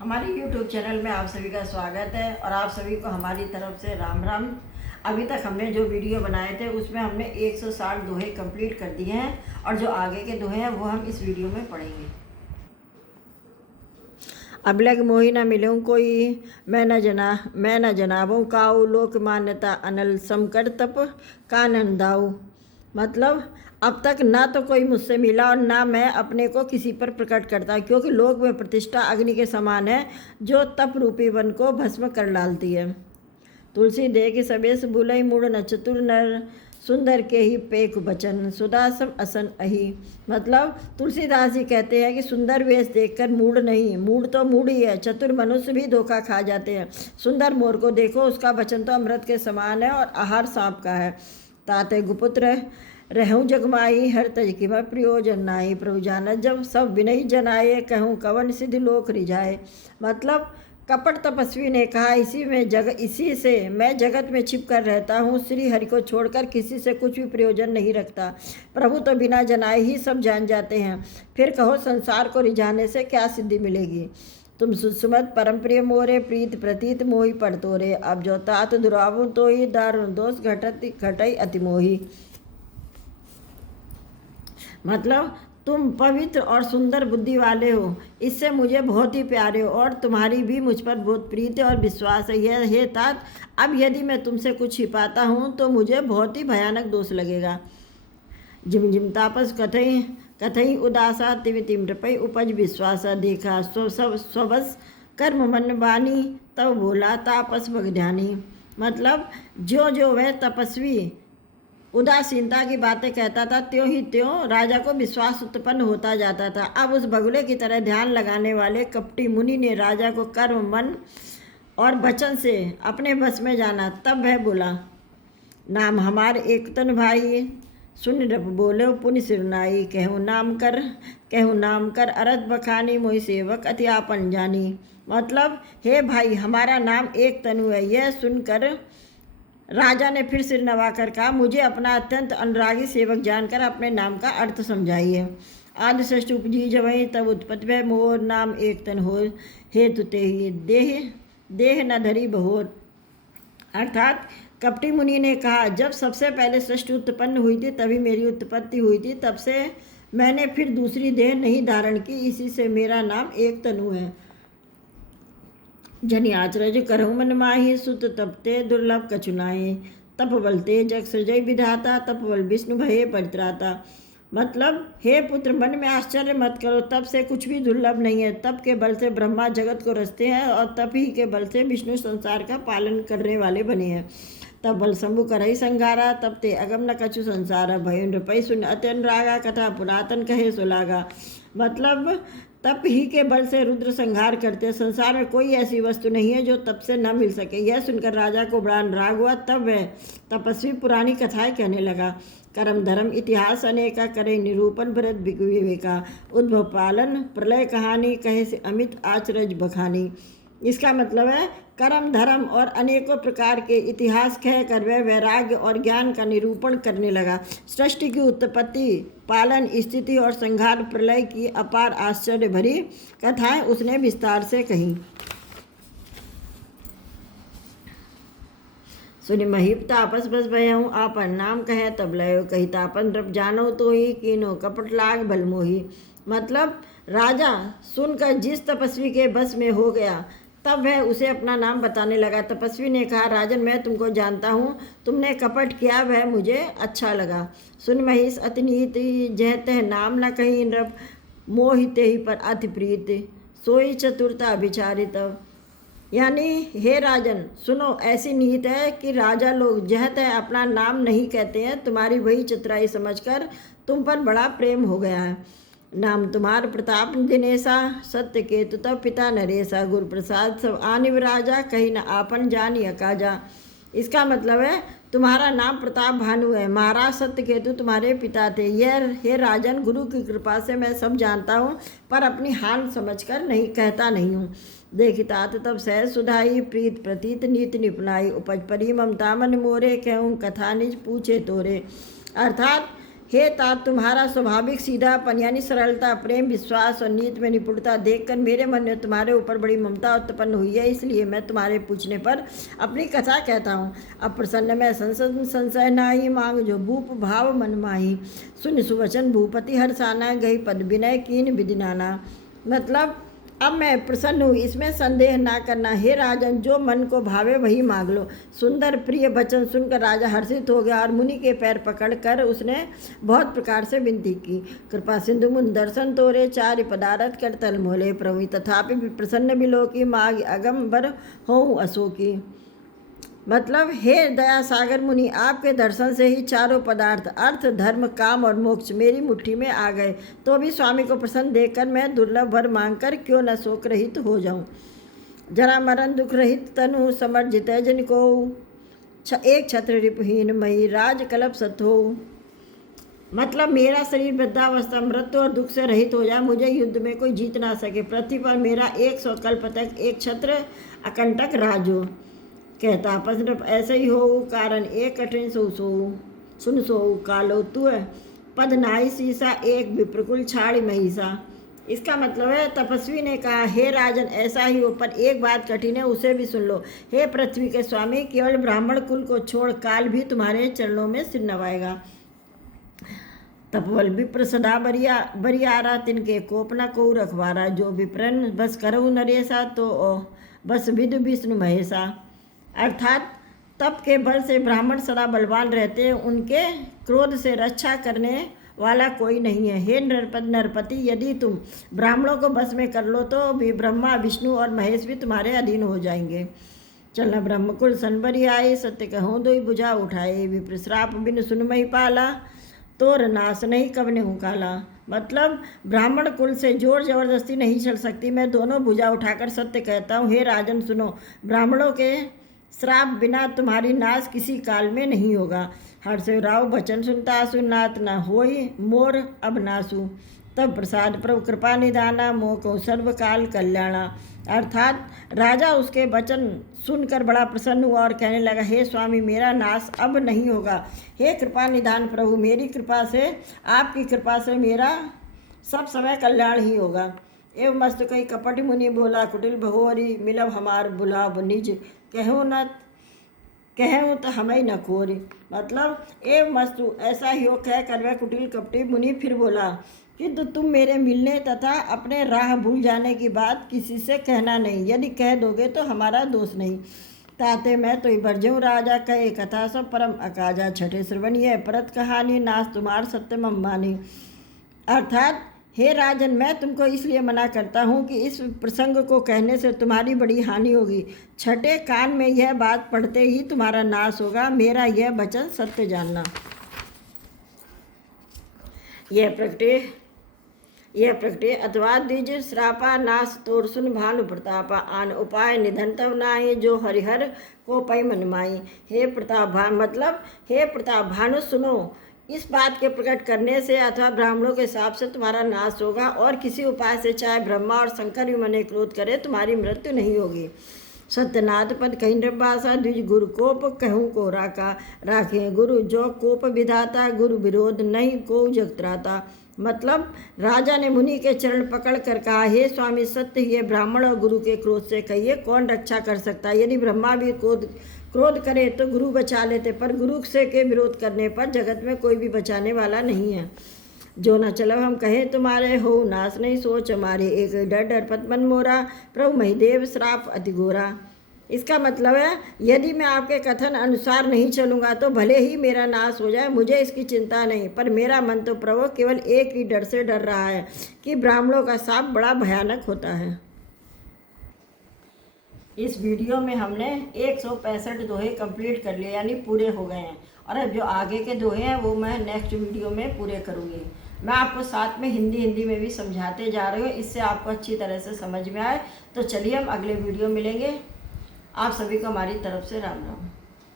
हमारे YouTube channel में आप सभी का स्वागत है और आप सभी को हमारी तरफ से राम राम। अभी तक हमने जो वीडियो बनाए थे उसमें हमने 160 दोहे कंप्लीट कर दिए हैं और जो आगे के दोहे हैं वो हम इस वीडियो में पढ़ेंगे। अबलग मोहि न मिलूँ कोई, मैं न जनाबूँ काऊ, लोक मान्यता अनल समकर तप कानन दाऊ। मतलब अब तक ना तो कोई मुझसे मिला और ना मैं अपने को किसी पर प्रकट करता, क्योंकि लोक में प्रतिष्ठा अग्नि के समान है जो तप रूपी वन को भस्म कर डालती है। तुलसी दे के सबेस बुलई मुड़ न चतुर नर, सुंदर के ही पेक बचन सुदासम असन अही। मतलब तुलसीदास जी कहते हैं कि सुंदर वेश देखकर मूड नहीं, मूड तो मूड ही है, चतुर मनुष्य भी धोखा खा जाते हैं। सुंदर मोर को देखो, उसका वचन तो अमृत के समान है और आहार सांप का है। ताते गुपुत्र रहूँ जगमाई, हर तज की मैं प्रयोजन नाई। प्रभु जानत जब सब विनय जनाए, कहूँ कवन सिद्ध लोक रिझाए। मतलब कपट तपस्वी ने कहा, इसी से मैं जगत में छिप कर रहता हूँ, श्री हरि को छोड़कर किसी से कुछ भी प्रयोजन नहीं रखता। प्रभु तो बिना जनाए ही सब जान जाते हैं, फिर कहो संसार को रिझाने से क्या सिद्धि मिलेगी। तुम सुसुमत परम प्रिय मोरे, प्रीत प्रतीत मोहि पर तोरे। अब जो तात दुरावु तो ही, दारुण दोष घटई अति मोही। मतलब तुम पवित्र और सुंदर बुद्धि वाले हो, इससे मुझे बहुत ही प्यारे हो और तुम्हारी भी मुझ पर बहुत प्रीति और विश्वास है। यह हे तात, अब यदि मैं तुमसे कुछ छिपाता हूँ तो मुझे बहुत ही भयानक दोष लगेगा। जिम जिम तापस कथई कथई उदासा, तिव तिम टपई उपज विश्वासा। देखा स्वबस कर्म मन वानी, तब बोला तापस भगध्यानी। मतलब जो जो वह तपस्वी उदासीनता की बातें कहता था, त्यों ही त्यों राजा को विश्वास उत्पन्न होता जाता था। अब उस बगुले की तरह ध्यान लगाने वाले कपटी मुनि ने राजा को कर्म मन और वचन से अपने बस में जाना। तब वह बोला, नाम हमार एक तन भाई, सुन रब बोले पुण्य सिरनाई। कहूँ नाम कर अरथ बखानी, मोहि सेवक अति आपन जानी। मतलब हे भाई, हमारा नाम एक तनु है। यह सुनकर राजा ने फिर सिर नवाकर कहा, मुझे अपना अत्यंत अनुरागी सेवक जानकर अपने नाम का अर्थ समझाइए। आदि सृष्टि उपजी जवहीं, तब उत्पत्ति भय मोर, नाम एक तन हो हेतु ते ही देह न धरी बहोर। अर्थात कपटी मुनि ने कहा, जब सबसे पहले सृष्टि उत्पन्न हुई थी तभी मेरी उत्पत्ति हुई थी, तब से मैंने फिर दूसरी देह नहीं धारण की, इसी से मेरा नाम एक तनु है। जनि आचरज करहु मन माही, सुत तपते दुर्लभ कछुनाए। तप बलते जग सृजय विधाता, तप बल विष्णु भये परित्राता। मतलब हे पुत्र, मन में आश्चर्य मत करो, तप से कुछ भी दुर्लभ नहीं है। तप के बल से ब्रह्मा जगत को रचते हैं और तप ही के बल से विष्णु संसार का पालन करने वाले बने हैं। तब बल शंभु करही संघारा, तब ते अगम न कछु संसार। भय नृपय सुन अति अनुरागा, कथा पुरातन कहे सुलागा। मतलब तप ही के बल से रुद्र संहार करते। संसार में कोई ऐसी वस्तु नहीं है जो तप से न मिल सके। यह सुनकर राजा को बड़ा अनुराग हुआ। तब वह तपस्वी पुरानी कथाएं कहने लगा। कर्म धर्म इतिहास अनेका, करे निरूपण भरत विवेका। उद्भव पालन प्रलय कहानी, कहे से अमित आचरज बखानी। इसका मतलब है कर्म धर्म और अनेकों प्रकार के इतिहास कहकर वह वैराग्य और ज्ञान का निरूपण करने लगा। सृष्टि की उत्पत्ति, पालन, स्थिति और संहार, प्रलय की अपार आश्चर्य भरी कथाएं उसने विस्तार से कही। सुनि महीप तापस बस भयहूँ, आपन नाम कहे तब लयो। कही तापन रब जानो तो ही, कीनो कपट लाग भल मोही। मतलब राजा सुनकर जिस तपस्वी के बस में हो गया, तब वह उसे अपना नाम बताने लगा। तपस्वी ने कहा, राजन मैं तुमको जानता हूँ, तुमने कपट किया वह मुझे अच्छा लगा। सुन महिष अति नीति, जहते नाम न कही नृप, मोहिते ही पर अति प्रीत, सोई चतुरता विचारित। यानी हे राजन सुनो, ऐसी नीत है कि राजा लोग जहत है अपना नाम नहीं कहते हैं। तुम्हारी वही चतुराई समझकर तुम पर बड़ा प्रेम हो गया है। नाम तुम्हार प्रताप दिनेशा, सत्य केतु तब पिता नरेशा। गुरु प्रसाद सब आनिव राजा, कहीं न आपन जानी अकाजा। इसका मतलब है तुम्हारा नाम प्रताप भानु है, महाराज सत्य केतु तुम्हारे पिता थे। यह हे राजन, गुरु की कृपा से मैं सब जानता हूँ, पर अपनी हान समझकर नहीं कहता नहीं हूँ। देखितात तब सहज सुधाई, प्रीत प्रतीत नीति निपुनाई। उपज परी ममता मन मोरे, कहूँ कथा निज पूछे तोरे। अर्थात हे तात, तुम्हारा स्वाभाविक सीधापन यानी सरलता, प्रेम, विश्वास और नीति में निपुणता देखकर मेरे मन में तुम्हारे ऊपर बड़ी ममता उत्पन्न हुई है। इसलिए मैं तुम्हारे पूछने पर अपनी कथा कहता हूँ। अब प्रसन्न मैं संशय नाही मांग, जो भूप भाव मन माही। सुन सुवचन भूपति हर्षाना, गई पद विनय कीन विधि नाना। मतलब अब मैं प्रसन्न हूँ, इसमें संदेह ना करना। हे राजन, जो मन को भावे वही मांग लो। सुंदर प्रिय वचन सुनकर राजा हर्षित हो गया और मुनि के पैर पकड़कर उसने बहुत प्रकार से विनती की। कृपा सिंधु मुन दर्शन तोरे, चारि पदारथ कर तल मोले। प्रभु तथापि प्रसन्न बिलोकी, माग अगम्बर हों अशोकी। मतलब हे दया सागर मुनि, आपके दर्शन से ही चारों पदार्थ अर्थ, धर्म, काम और मोक्ष मेरी मुट्ठी में आ गए। तो भी स्वामी को प्रसन्न देखकर मैं दुर्लभ वर मांगकर क्यों न शोक रहित हो जाऊं। जरा मरण दुख रहित तनु, समर्जित जन को एक छत्र रिपहीन मई, राज कलप सत हो। मतलब मेरा शरीर वृद्धावस्था, मृत्यु और दुख से रहित हो जाए, मुझे युद्ध में कोई जीत ना सके। पृथ्वी पर मेरा 100 कल्प तक एक छत्र अकंटक राज हो। कहता पसंद ऐसे ही हो, कारण एक कठिन सो सुन सो कालो तू पद नाई सीसा, एक विप्रकुल छाड़ी महिषा। इसका मतलब है, तपस्वी ने कहा, हे राजन ऐसा ही हो, पर एक बात कठिन है, उसे भी सुन लो। हे पृथ्वी के स्वामी, केवल ब्राह्मण कुल को छोड़ काल भी तुम्हारे चरणों में सिर नवाएगा। तपवल विप्र सदा बरियारा, तिनके कोप न को रखवारा। जो विप्रन बस करऊ नरेशा, तो बस विदु विष्णु महेशा। अर्थात तप के बल से ब्राह्मण सदा बलवान रहते हैं, उनके क्रोध से रक्षा करने वाला कोई नहीं है। हे नरपति, यदि तुम ब्राह्मणों को बस में कर लो तो भी ब्रह्मा, विष्णु और महेश भी तुम्हारे अधीन हो जाएंगे। चलना ब्रह्मकुल सनबरी आए, सत्य कहूँ दो भुजा उठाए। विप्र श्राप बिन सुनमई पाला, तोर नाश नहीं कबने हूँ काला। मतलब ब्राह्मण कुल से जोर जबरदस्ती नहीं चल सकती, मैं दोनों भुजा उठाकर सत्य कहता हूँ। हे राजन सुनो, ब्राह्मणों के श्राप बिना तुम्हारी नाश किसी काल में नहीं होगा। हर्षराव वचन सुनता सुनात न होई, मोर अब नासु। तब प्रसाद प्रभु कृपा निदाना, मोह को सर्वकाल कल्याणा। अर्थात राजा उसके वचन सुनकर बड़ा प्रसन्न हुआ और कहने लगा, हे स्वामी, मेरा नाश अब नहीं होगा। हे कृपा निदान प्रभु, मेरी कृपा से, आपकी कृपा से मेरा सब समय कल्याण ही होगा। एवं मस्त कई कपट मुनि बोला, कुटिल भगोरी, मिलब हमार बुलाव निज, कहूँ तो हमें न खोरी। मतलब एवं मस्तु ऐसा ही हो कह कर वह कुटिल कपटी मुनि फिर बोला, किंतु तुम मेरे मिलने तथा अपने राह भूल जाने की बात किसी से कहना नहीं। यदि कह दोगे तो हमारा दोष नहीं। ताते मैं तो बरजूँ राजा, कहे कथा सब परम अकाजा। छठे श्रवण यह परत कहानी, नाश तुम्हार सत्यम अम्बानी। अर्थात हे राजन, मैं तुमको इसलिए मना करता हूँ कि इस प्रसंग को कहने से तुम्हारी बड़ी हानि होगी। छठे कान में यह बात पढ़ते ही तुम्हारा नाश होगा। मेरा यह वचन सत्य जानना। यह प्रकटे अथवा द्विज श्रापा, नाश तोड़ सुन भानु प्रतापा। आन उपाय निधन तब नाहि, जो हरिहर को पै मन माई। हे प्रताप मतलब हे प्रताप भानु सुनो, इस बात के प्रकट करने से अथवा ब्राह्मणों के हिसाब से तुम्हारा नाश होगा, और किसी उपाय से चाहे ब्रह्मा और शंकर भी मने क्रोध करे तुम्हारी मृत्यु नहीं होगी। सत्यनाथ पद कहीं नृभाषा, द्विज गुरु कोप कहूँ को राखे। गुरु जो कोप विधाता, गुरु विरोध नहीं को जगत्राता। मतलब राजा ने मुनि के चरण पकड़ कर कहा, हे स्वामी, सत्य ये ब्राह्मण और गुरु के क्रोध से कहिए, कौन रक्षा कर सकता है। यदि ब्रह्मा भी क्रोध करे तो गुरु बचा लेते, पर गुरु से के विरोध करने पर जगत में कोई भी बचाने वाला नहीं है। जो न चलो हम कहें तुम्हारे, हो नाश नहीं सोच हमारे। एक डर डर पत मन मोरा, प्रभु महिदेव श्राप अति गोरा। इसका मतलब है, यदि मैं आपके कथन अनुसार नहीं चलूँगा तो भले ही मेरा नाश हो जाए, मुझे इसकी चिंता नहीं, पर मेरा मन तो प्रभु केवल एक ही डर से डर रहा है कि ब्राह्मणों का शाप बड़ा भयानक होता है। इस वीडियो में हमने 165 दोहे कंप्लीट कर लिए, यानी पूरे हो गए हैं। और अब जो आगे के दोहे हैं वो मैं नेक्स्ट वीडियो में पूरे करूँगी। मैं आपको साथ में हिंदी में भी समझाते जा रही हूँ, इससे आपको अच्छी तरह से समझ में आए। तो चलिए हम अगले वीडियो मिलेंगे। आप सभी को हमारी तरफ से राम राम।